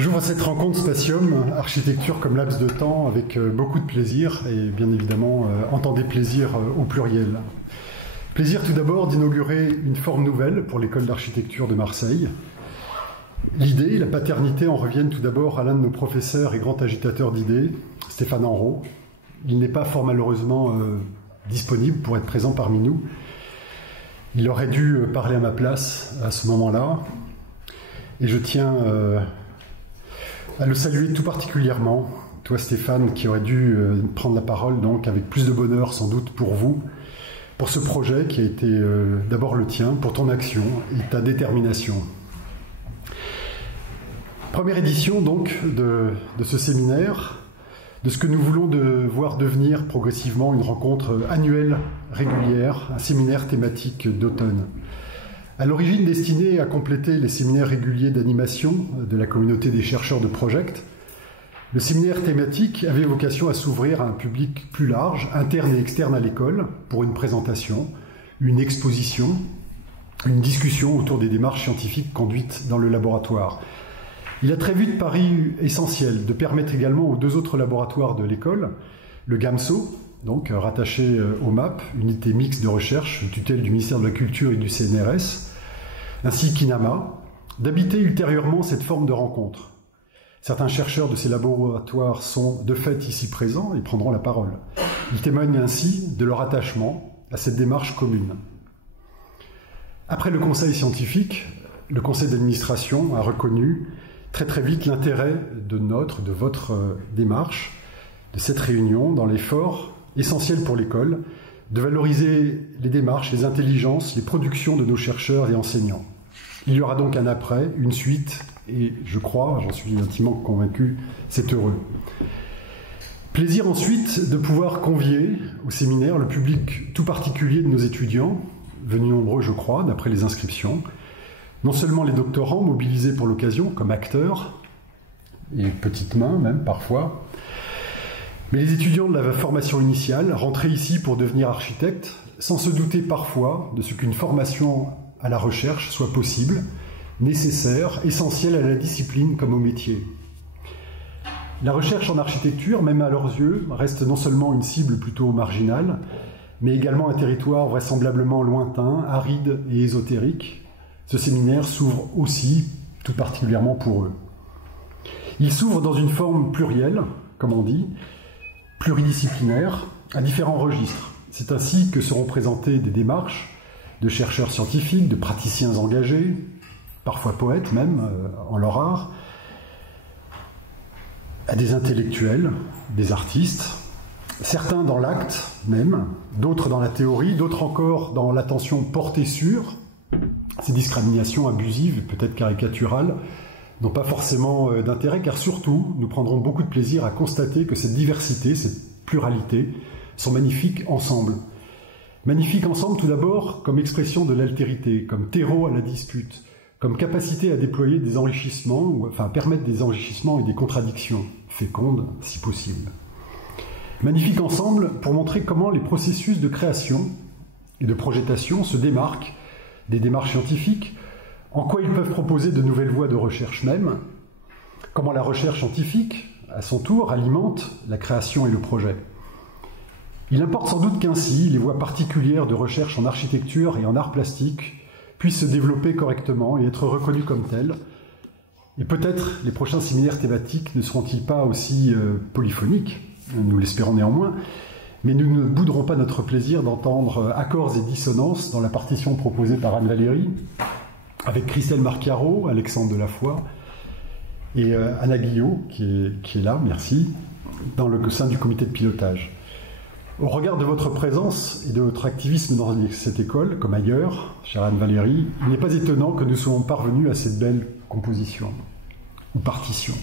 J'ouvre cette rencontre Spatium, architecture comme laps de temps, avec beaucoup de plaisir, et bien évidemment, entendez plaisir au pluriel. Plaisir tout d'abord d'inaugurer une forme nouvelle pour l'école d'architecture de Marseille. L'idée, la paternité en reviennent tout d'abord à l'un de nos professeurs et grand agitateur d'idées, Stéphane Henrault. Il n'est pas fort malheureusement disponible pour être présent parmi nous. Il aurait dû parler à ma place à ce moment-là, et je tiens à le saluer tout particulièrement, toi Stéphane, qui aurait dû prendre la parole donc avec plus de bonheur sans doute pour vous, pour ce projet qui a été d'abord le tien, pour ton action et ta détermination. Première édition donc de ce séminaire, de ce que nous voulons voir devenir progressivement une rencontre annuelle, régulière, un séminaire thématique d'automne. À l'origine destiné à compléter les séminaires réguliers d'animation de la communauté des chercheurs de Project, le séminaire thématique avait vocation à s'ouvrir à un public plus large, interne et externe à l'école, pour une présentation, une exposition, une discussion autour des démarches scientifiques conduites dans le laboratoire. Il a très vite paru essentiel de permettre également aux deux autres laboratoires de l'école, le GAMSO, donc rattaché au MAP, unité mixte de recherche, tutelle du ministère de la Culture et du CNRS, ainsi qu'INAMA, d'habiter ultérieurement cette forme de rencontre. Certains chercheurs de ces laboratoires sont de fait ici présents et prendront la parole. Ils témoignent ainsi de leur attachement à cette démarche commune. Après le conseil scientifique, le conseil d'administration a reconnu très vite l'intérêt de votre démarche, de cette réunion, dans l'effort essentiel pour l'école, de valoriser les démarches, les intelligences, les productions de nos chercheurs et enseignants. Il y aura donc un après, une suite, et je crois, j'en suis intimement convaincu, c'est heureux. Plaisir ensuite de pouvoir convier au séminaire le public tout particulier de nos étudiants, venus nombreux je crois, d'après les inscriptions, non seulement les doctorants mobilisés pour l'occasion comme acteurs, et petites mains même parfois, mais les étudiants de la formation initiale, rentrés ici pour devenir architectes, sans se douter parfois de ce qu'une formation à la recherche soit possible, nécessaire, essentielle à la discipline comme au métier. La recherche en architecture, même à leurs yeux, reste non seulement une cible plutôt marginale, mais également un territoire vraisemblablement lointain, aride et ésotérique. Ce séminaire s'ouvre aussi, tout particulièrement pour eux. Il s'ouvre dans une forme plurielle, comme on dit, pluridisciplinaire, à différents registres. C'est ainsi que seront présentées des démarches de chercheurs scientifiques, de praticiens engagés, parfois poètes même, en leur art, à des intellectuels, des artistes, certains dans l'acte même, d'autres dans la théorie, d'autres encore dans l'attention portée sur ces discriminations abusives et peut-être caricaturales n'ont pas forcément d'intérêt, car surtout, nous prendrons beaucoup de plaisir à constater que cette diversité, cette pluralité, sont magnifiques ensemble. Magnifiques ensemble tout d'abord comme expression de l'altérité, comme terreau à la dispute, comme capacité à déployer des enrichissements, ou enfin permettre des enrichissements et des contradictions fécondes, si possible. Magnifiques ensemble pour montrer comment les processus de création et de projetation se démarquent des démarches scientifiques, en quoi ils peuvent proposer de nouvelles voies de recherche même, comment la recherche scientifique, à son tour, alimente la création et le projet. Il importe sans doute qu'ainsi, les voies particulières de recherche en architecture et en art plastique puissent se développer correctement et être reconnues comme telles. Et peut-être les prochains séminaires thématiques ne seront-ils pas aussi polyphoniques, nous l'espérons néanmoins, mais nous ne bouderons pas notre plaisir d'entendre accords et dissonances dans la partition proposée par Anne Valéry, avec Christelle Marchiaro, Alexandre Delafoy et Anna Guillot, qui est là, merci, dans le sein du comité de pilotage. Au regard de votre présence et de votre activisme dans cette école, comme ailleurs, chère Anne Valéry, il n'est pas étonnant que nous soyons parvenus à cette belle composition, ou partition.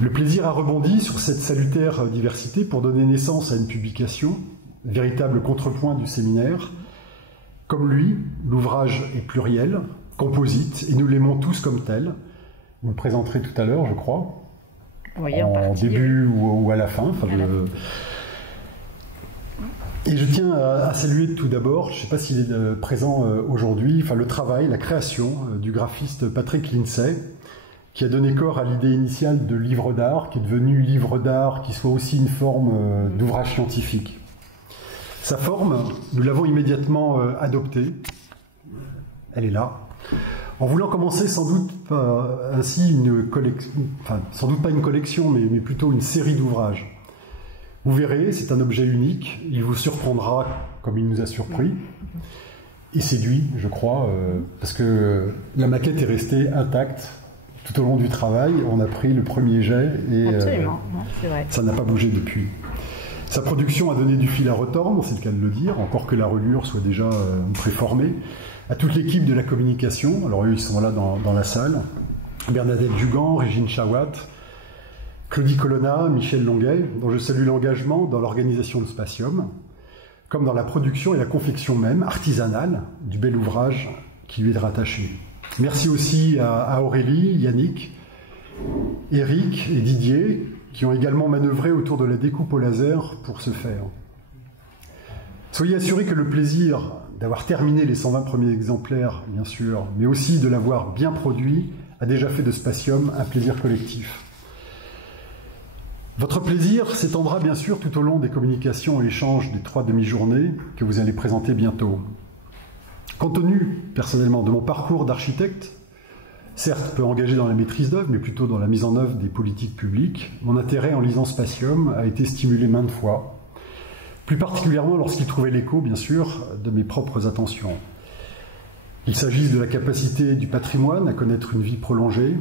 Le plaisir a rebondi sur cette salutaire diversité pour donner naissance à une publication, véritable contrepoint du séminaire. Comme lui, l'ouvrage est pluriel, composite, et nous l'aimons tous comme tel. Vous le présenterez tout à l'heure, je crois, oui, en début ou à la fin. Et je tiens à saluer tout d'abord, je ne sais pas s'il est présent aujourd'hui, le travail, la création du graphiste Patrick Lindsay, qui a donné corps à l'idée initiale de livre d'art, qui est devenu livre d'art, qui soit aussi une forme d'ouvrage scientifique. Sa forme, nous l'avons immédiatement adoptée. Elle est là. En voulant commencer sans doute ainsi une collection, enfin sans doute pas une collection, mais plutôt une série d'ouvrages. Vous verrez, c'est un objet unique, il vous surprendra comme il nous a surpris, et séduit, je crois, parce que la maquette est restée intacte tout au long du travail. On a pris le premier jet et c'est vrai. Ça n'a pas bougé depuis. Sa production a donné du fil à retordre, c'est le cas de le dire, encore que la reliure soit déjà préformée, à toute l'équipe de la communication. Alors eux, ils sont là dans la salle. Bernadette Dugan, Régine Chawat, Claudie Colonna, Michel Longuet, dont je salue l'engagement dans l'organisation de Spatium, comme dans la production et la confection même, artisanale, du bel ouvrage qui lui est rattaché. Merci aussi à Aurélie, Yannick, Eric et Didier, qui ont également manœuvré autour de la découpe au laser pour ce faire. Soyez assurés que le plaisir d'avoir terminé les 120 premiers exemplaires, bien sûr, mais aussi de l'avoir bien produit, a déjà fait de Spatium un plaisir collectif. Votre plaisir s'étendra bien sûr tout au long des communications et échanges des 3 demi-journées que vous allez présenter bientôt. Compte tenu, personnellement, de mon parcours d'architecte, certes peu engagé dans la maîtrise d'œuvre, mais plutôt dans la mise en œuvre des politiques publiques, mon intérêt en lisant Spatium a été stimulé maintes fois, plus particulièrement lorsqu'il trouvait l'écho, bien sûr, de mes propres attentions. Il s'agisse de la capacité du patrimoine à connaître une vie prolongée,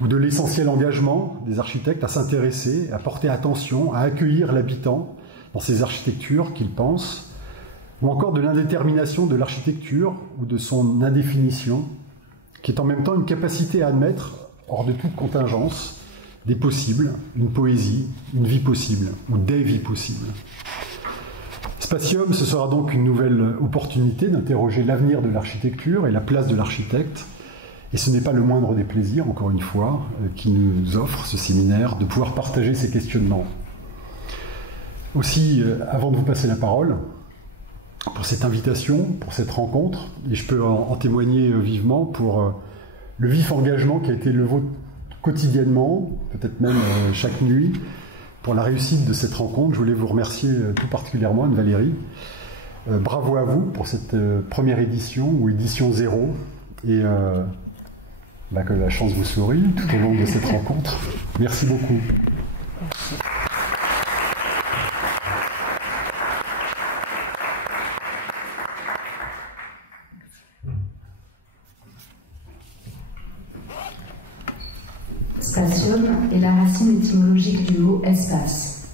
ou de l'essentiel engagement des architectes à s'intéresser, à porter attention, à accueillir l'habitant dans ses architectures qu'il pense, ou encore de l'indétermination de l'architecture ou de son indéfinition, qui est en même temps une capacité à admettre, hors de toute contingence, des possibles, une poésie, une vie possible, ou des vies possibles. Spatium, ce sera donc une nouvelle opportunité d'interroger l'avenir de l'architecture et la place de l'architecte. Et ce n'est pas le moindre des plaisirs, encore une fois, qui nous offre ce séminaire, de pouvoir partager ces questionnements. Aussi, avant de vous passer la parole, pour cette invitation, pour cette rencontre, et je peux en témoigner vivement pour le vif engagement qui a été le vôtre quotidiennement, peut-être même chaque nuit, pour la réussite de cette rencontre. Je voulais vous remercier tout particulièrement, Anne-Valérie. Bravo à vous pour cette première édition, ou édition 0, et que la chance vous sourie tout au long de cette rencontre. Merci beaucoup. Merci. Spatium est la racine étymologique du mot espace.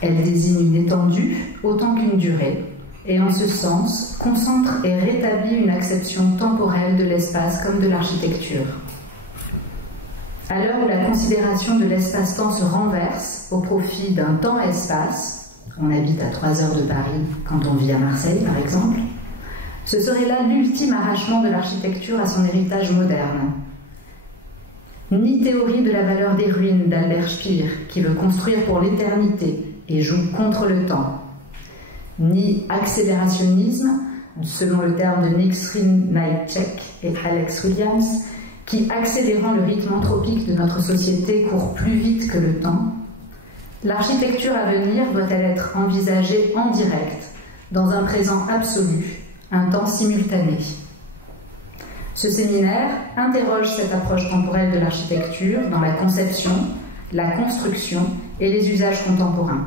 Elle désigne une étendue autant qu'une durée, et en ce sens concentre et rétablit une acception temporelle de l'espace comme de l'architecture. À l'heure où la considération de l'espace-temps se renverse au profit d'un temps-espace, on habite à 3 heures de Paris quand on vit à Marseille par exemple, ce serait là l'ultime arrachement de l'architecture à son héritage moderne. Ni théorie de la valeur des ruines d'Albert Speer, qui veut construire pour l'éternité et joue contre le temps, ni accélérationnisme, selon le terme de Nick Srinajcek et Alex Williams, qui, accélérant le rythme anthropique de notre société, court plus vite que le temps. L'architecture à venir doit-elle être envisagée en direct, dans un présent absolu, un temps simultané. Ce séminaire interroge cette approche temporelle de l'architecture dans la conception, la construction et les usages contemporains.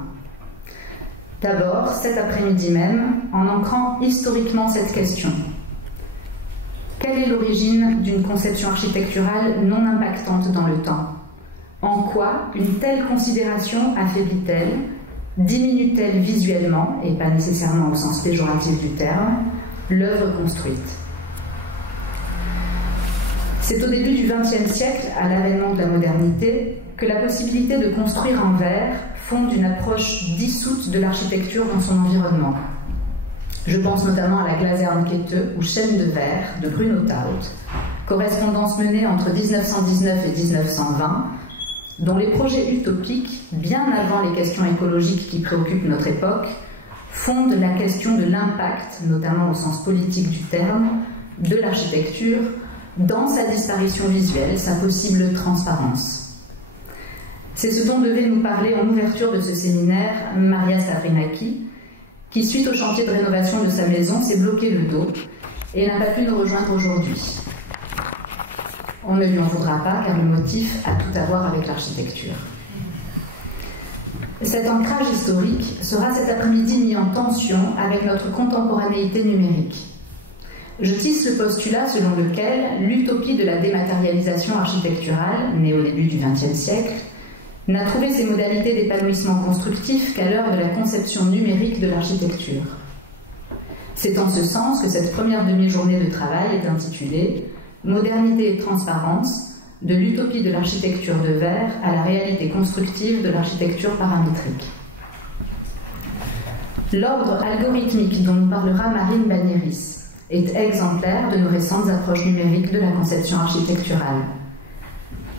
D'abord, cet après-midi même, en ancrant historiquement cette question. Quelle est l'origine d'une conception architecturale non impactante dans le temps? En quoi une telle considération affaiblit-elle, diminue-t-elle visuellement, et pas nécessairement au sens péjoratif du terme, l'œuvre construite? C'est au début du XXe siècle, à l'avènement de la modernité, que la possibilité de construire en verre fonde une approche dissoute de l'architecture dans son environnement. Je pense notamment à la Glaserne-Kette ou chaîne de verre de Bruno Taut, correspondance menée entre 1919 et 1920, dont les projets utopiques, bien avant les questions écologiques qui préoccupent notre époque, fondent la question de l'impact, notamment au sens politique du terme, de l'architecture dans sa disparition visuelle, sa possible transparence. C'est ce dont devait nous parler en ouverture de ce séminaire Maria Stavrinaki, qui, suite au chantier de rénovation de sa maison, s'est bloqué le dos et n'a pas pu nous rejoindre aujourd'hui. On ne lui en voudra pas, car le motif a tout à voir avec l'architecture. Cet ancrage historique sera cet après-midi mis en tension avec notre contemporanéité numérique. Je tisse le postulat selon lequel l'utopie de la dématérialisation architecturale, née au début du XXe siècle, n'a trouvé ses modalités d'épanouissement constructif qu'à l'heure de la conception numérique de l'architecture. C'est en ce sens que cette première demi-journée de travail est intitulée « Modernité et transparence, de l'utopie de l'architecture de verre à la réalité constructive de l'architecture paramétrique ». L'ordre algorithmique dont nous parlera Marine Banieris est exemplaire de nos récentes approches numériques de la conception architecturale.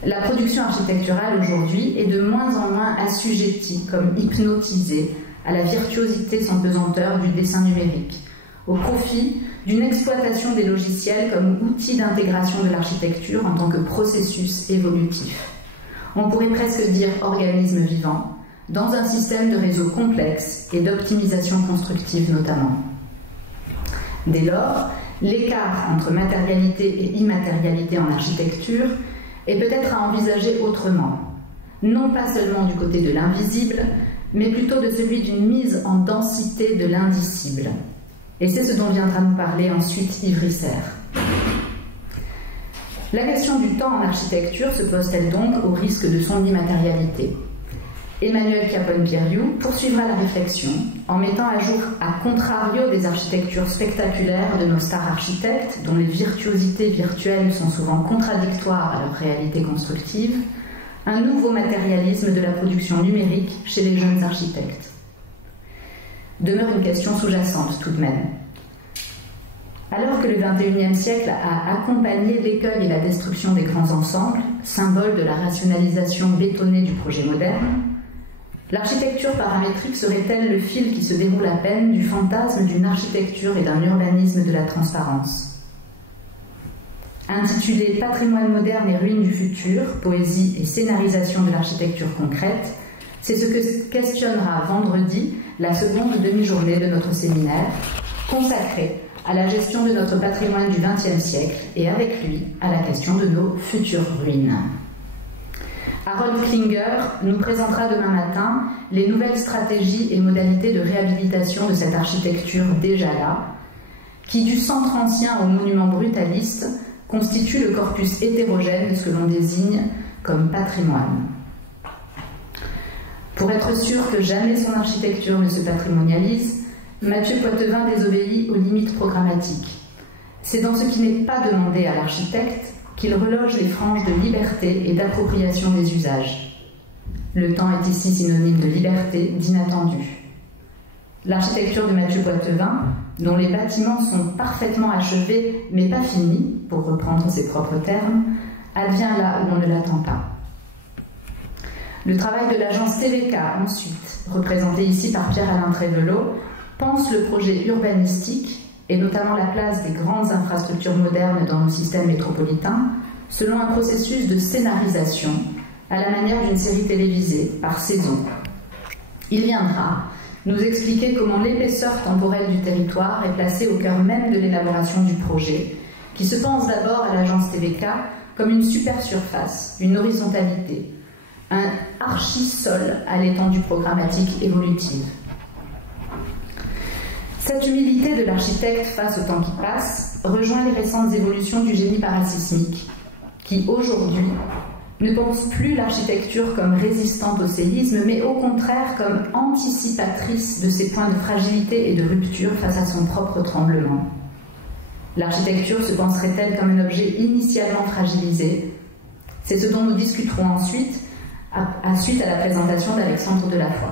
La production architecturale aujourd'hui est de moins en moins assujettie, comme hypnotisée, à la virtuosité sans pesanteur du dessin numérique, au profit d'une exploitation des logiciels comme outil d'intégration de l'architecture en tant que processus évolutif. On pourrait presque dire organisme vivant, dans un système de réseau complexe et d'optimisation constructive notamment. Dès lors, l'écart entre matérialité et immatérialité en architecture est peut-être à envisager autrement, non pas seulement du côté de l'invisible, mais plutôt de celui d'une mise en densité de l'indicible. Et c'est ce dont viendra nous parler ensuite Yves Risser. La question du temps en architecture se pose-t-elle donc au risque de son immatérialité? Emmanuel Chiappone-Pierriou poursuivra la réflexion en mettant à jour, à contrario des architectures spectaculaires de nos stars architectes, dont les virtuosités virtuelles sont souvent contradictoires à leur réalité constructive, un nouveau matérialisme de la production numérique chez les jeunes architectes. Demeure une question sous-jacente tout de même. Alors que le XXIe siècle a accompagné l'écueil et la destruction des grands ensembles, symbole de la rationalisation bétonnée du projet moderne, l'architecture paramétrique serait-elle le fil qui se déroule à peine du fantasme d'une architecture et d'un urbanisme de la transparence? Intitulé « Patrimoine moderne et ruines du futur, poésie et scénarisation de l'architecture concrète », c'est ce que questionnera vendredi la seconde demi-journée de notre séminaire, consacrée à la gestion de notre patrimoine du XXe siècle et avec lui à la question de nos futures ruines. Harold Klinger nous présentera demain matin les nouvelles stratégies et modalités de réhabilitation de cette architecture déjà là, qui du centre ancien au monument brutaliste constitue le corpus hétérogène de ce que l'on désigne comme patrimoine. Pour être sûr que jamais son architecture ne se patrimonialise, Mathieu Poitevin désobéit aux limites programmatiques. C'est dans ce qui n'est pas demandé à l'architecte qu'il reloge les franges de liberté et d'appropriation des usages. Le temps est ici synonyme de liberté, d'inattendu. L'architecture de Mathieu Poitevin, dont les bâtiments sont parfaitement achevés mais pas finis, pour reprendre ses propres termes, advient là où on ne l'attend pas. Le travail de l'agence TVK, ensuite, représenté ici par Pierre-Alain Trévelot, pense le projet urbanistique, et notamment la place des grandes infrastructures modernes dans nos systèmes métropolitains, selon un processus de scénarisation, à la manière d'une série télévisée, par saison. Il viendra nous expliquer comment l'épaisseur temporelle du territoire est placée au cœur même de l'élaboration du projet, qui se pense d'abord à l'agence TVK comme une supersurface, une horizontalité, un archi-sol à l'étendue programmatique évolutive. Cette humilité de l'architecte face au temps qui passe rejoint les récentes évolutions du génie parasismique, qui aujourd'hui ne pense plus l'architecture comme résistante au séisme, mais au contraire comme anticipatrice de ses points de fragilité et de rupture face à son propre tremblement. L'architecture se penserait-elle comme un objet initialement fragilisé? C'est ce dont nous discuterons ensuite, suite à la présentation d'Alexandre Delafoy.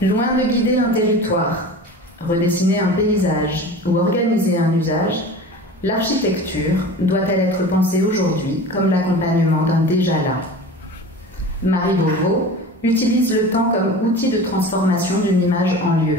Loin de guider un territoire, redessiner un paysage ou organiser un usage, l'architecture doit-elle être pensée aujourd'hui comme l'accompagnement d'un déjà-là? Marie Beauvau utilise le temps comme outil de transformation d'une image en lieu.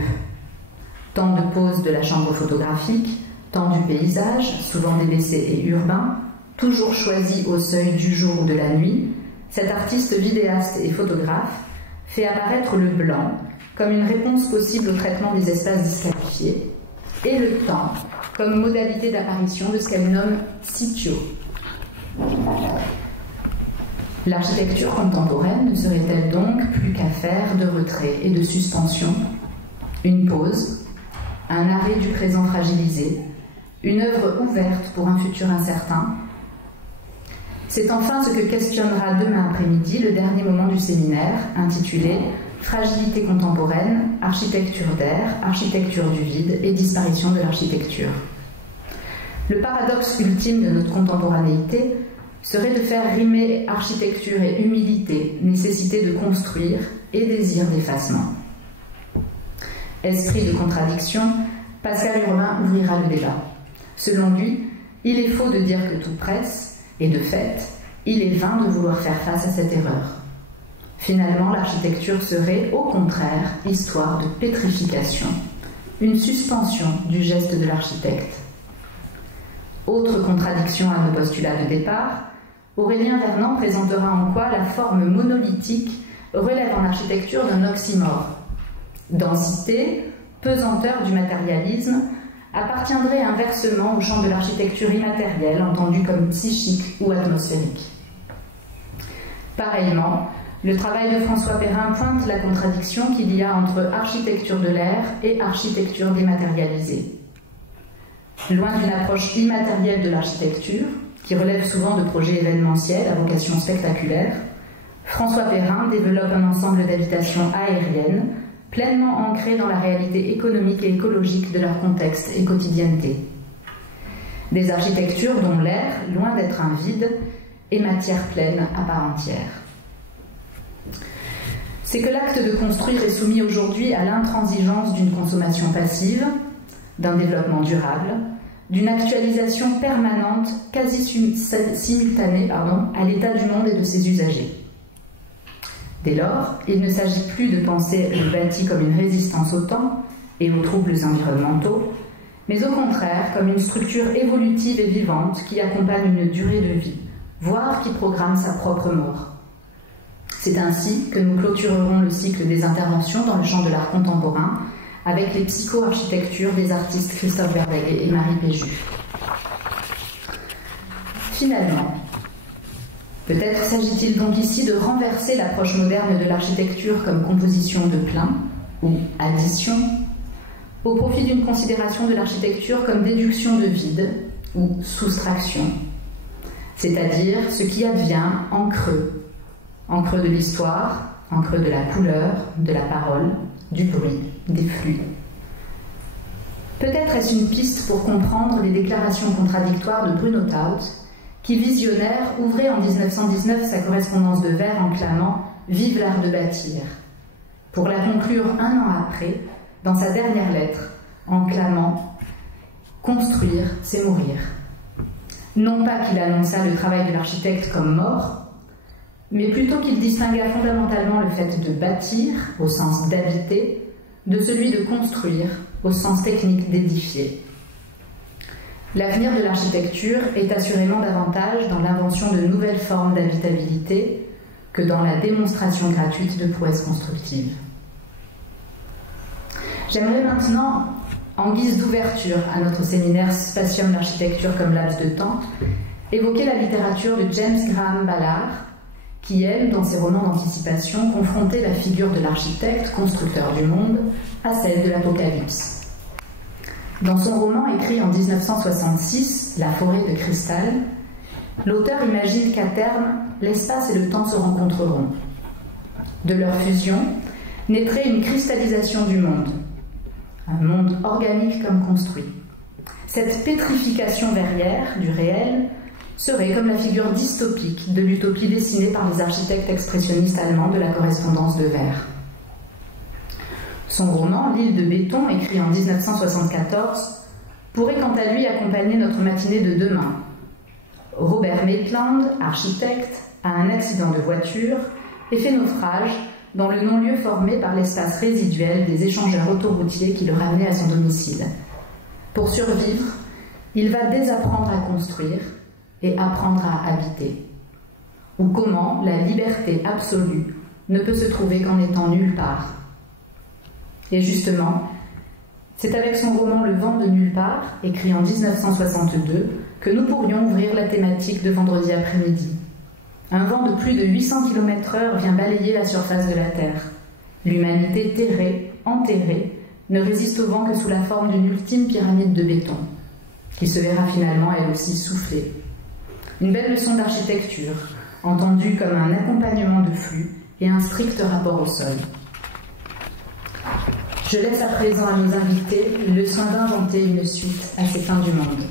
Temps de pause de la chambre photographique, tant du paysage, souvent délaissé et urbain, toujours choisi au seuil du jour ou de la nuit, cet artiste vidéaste et photographe fait apparaître le blanc comme une réponse possible au traitement des espaces disqualifiés, et le temps comme modalité d'apparition de ce qu'elle nomme sitio. L'architecture contemporaine ne serait-elle donc plus qu'affaire de retrait et de suspension, une pause, un arrêt du présent fragilisé, une œuvre ouverte pour un futur incertain? C'est enfin ce que questionnera demain après-midi le dernier moment du séminaire, intitulé « Fragilité contemporaine, architecture d'air, architecture du vide et disparition de l'architecture ». Le paradoxe ultime de notre contemporanéité serait de faire rimer architecture et humilité, nécessité de construire et désir d'effacement. Esprit de contradiction, Pascal Urbain ouvrira le débat. Selon lui, il est faux de dire que tout presse, et de fait, il est vain de vouloir faire face à cette erreur. Finalement, l'architecture serait, au contraire, histoire de pétrification, une suspension du geste de l'architecte. Autre contradiction à nos postulats de départ, Aurélien Vernant présentera en quoi la forme monolithique relève en architecture d'un oxymore. Densité, pesanteur du matérialisme, appartiendrait inversement au champ de l'architecture immatérielle, entendue comme psychique ou atmosphérique. Pareillement, le travail de François Perrin pointe la contradiction qu'il y a entre architecture de l'air et architecture dématérialisée. Loin d'une approche immatérielle de l'architecture, qui relève souvent de projets événementiels à vocation spectaculaire, François Perrin développe un ensemble d'habitations aériennes pleinement ancrées dans la réalité économique et écologique de leur contexte et quotidienneté. Des architectures dont l'air, loin d'être un vide, est matière pleine à part entière. C'est que l'acte de construire est soumis aujourd'hui à l'intransigeance d'une consommation passive, d'un développement durable, d'une actualisation permanente, quasi simultanée, à l'état du monde et de ses usagers. Dès lors, il ne s'agit plus de penser le bâti comme une résistance au temps et aux troubles environnementaux, mais au contraire comme une structure évolutive et vivante qui accompagne une durée de vie, voire qui programme sa propre mort. C'est ainsi que nous clôturerons le cycle des interventions dans le champ de l'art contemporain avec les psycho-architectures des artistes Christophe Verdaguet et Marie Péju. Finalement, peut-être s'agit-il donc ici de renverser l'approche moderne de l'architecture comme composition de plein ou addition au profit d'une considération de l'architecture comme déduction de vide ou soustraction, c'est-à-dire ce qui advient en creux de l'histoire, en creux de la couleur, de la parole, du bruit, des flux. Peut-être est-ce une piste pour comprendre les déclarations contradictoires de Bruno Taut, qui, visionnaire, ouvrait en 1919 sa correspondance de vers en clamant « Vive l'art de bâtir », pour la conclure un an après, dans sa dernière lettre, en clamant « Construire, c'est mourir ». Non pas qu'il annonçât le travail de l'architecte comme mort, mais plutôt qu'il distingua fondamentalement le fait de bâtir, au sens d'habiter, de celui de construire, au sens technique d'édifier. L'avenir de l'architecture est assurément davantage dans l'invention de nouvelles formes d'habitabilité que dans la démonstration gratuite de prouesses constructives. J'aimerais maintenant, en guise d'ouverture à notre séminaire Spatium l'architecture comme laps de temps, évoquer la littérature de James Graham Ballard, qui aime, dans ses romans d'anticipation, confronter la figure de l'architecte, constructeur du monde, à celle de l'Apocalypse. Dans son roman écrit en 1966, La forêt de cristal, l'auteur imagine qu'à terme, l'espace et le temps se rencontreront. De leur fusion naîtrait une cristallisation du monde, un monde organique comme construit. Cette pétrification verrière du réel serait comme la figure dystopique de l'utopie dessinée par les architectes expressionnistes allemands de la correspondance de verre. Son roman, L'île de béton, écrit en 1974, pourrait quant à lui accompagner notre matinée de demain. Robert Maitland, architecte, a un accident de voiture et fait naufrage dans le non-lieu formé par l'espace résiduel des échangeurs autoroutiers qui le ramenaient à son domicile. Pour survivre, Il va désapprendre à construire et apprendre à habiter. Ou comment la liberté absolue ne peut se trouver qu'en étant nulle part. Et justement, c'est avec son roman Le vent de nulle part, écrit en 1962, que nous pourrions ouvrir la thématique de vendredi après-midi. Un vent de plus de 800 km/h vient balayer la surface de la Terre. L'humanité terrée, enterrée, ne résiste au vent que sous la forme d'une ultime pyramide de béton, qui se verra finalement elle aussi souffler. Une belle leçon d'architecture, entendue comme un accompagnement de flux et un strict rapport au sol. Je laisse à présent à nos invités le soin d'inventer une suite à ces fins du monde.